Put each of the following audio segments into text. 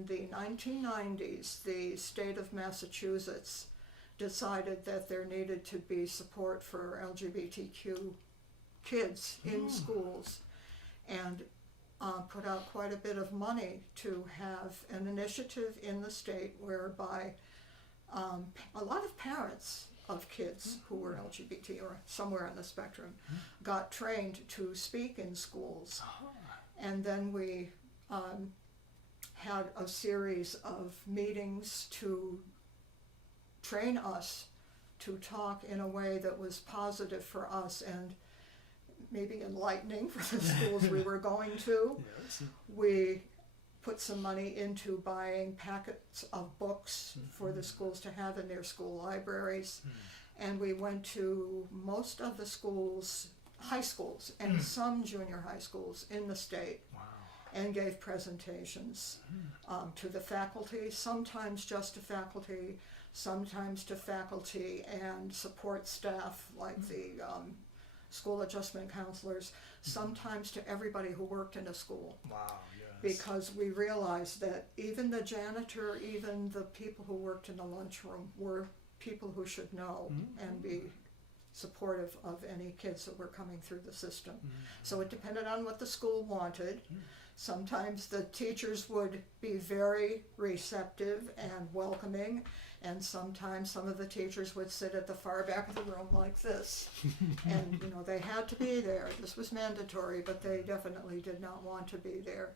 in the 1990s, the state of Massachusetts decided that there needed to be support for LGBTQ kids in schools, and put out quite a bit of money to have an initiative in the state whereby a lot of parents of kids who were LGBT or somewhere on the spectrum got trained to speak in schools. And then we had a series of meetings to train us to talk in a way that was positive for us and maybe enlightening for the schools we were going to. Yes. We put some money into buying packets of books for the schools to have in their school libraries. And we went to most of the schools, high schools, and some junior high schools in the state. Wow. And gave presentations to the faculty, sometimes just to faculty, sometimes to faculty and support staff like the school adjustment counselors, sometimes to everybody who worked in a school. Wow, yes. Because we realized that even the janitor, even the people who worked in the lunchroom were people who should know and be supportive of any kids that were coming through the system. So it depended on what the school wanted. Sometimes the teachers would be very receptive and welcoming, and sometimes some of the teachers would sit at the far back of the room like this. And you know, they had to be there. This was mandatory, but they definitely did not want to be there.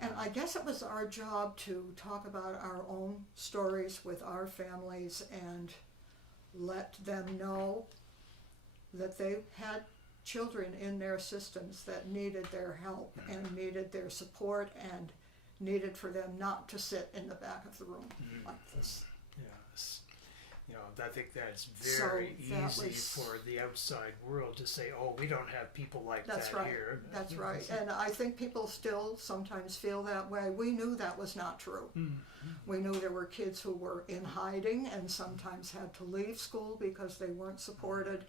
And I guess it was our job to talk about our own stories with our families and let them know that they had children in their systems that needed their help and needed their support and needed for them not to sit in the back of the room like this. Yes. You know, I think that's very easy for the outside world to say, oh, we don't have people like that here. That's right. And I think people still sometimes feel that way. We knew that was not true. We knew there were kids who were in hiding and sometimes had to leave school because they weren't supported.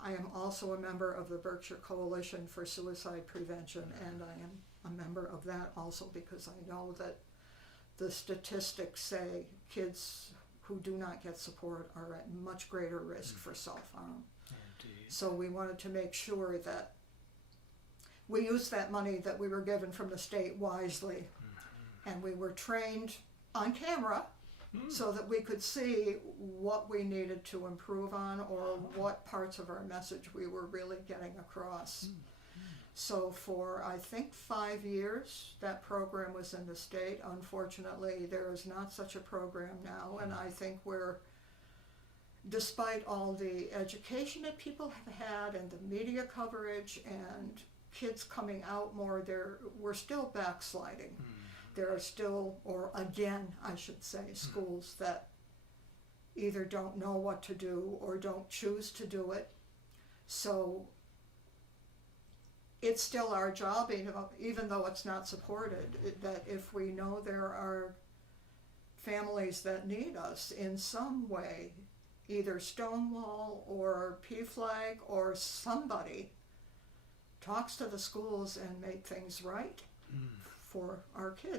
I am also a member of the Berkshire Coalition for Suicide Prevention, and I am a member of that also because I know that the statistics say kids who do not get support are at much greater risk for self-harm. So we wanted to make sure that we used that money that we were given from the state wisely, and we were trained on camera so that we could see what we needed to improve on or what parts of our message we were really getting across. So for, I think, 5 years, that program was in the state. Unfortunately, there is not such a program now, and I think we're, despite all the education that people have had and the media coverage and kids coming out more, we're still backsliding. There are still, or again, I should say, schools that either don't know what to do or don't choose to do it. So it's still our job, even though it's not supported, that if we know there are families that need us in some way, either Stonewall or PFLAG or somebody talks to the schools and make things right for our kids.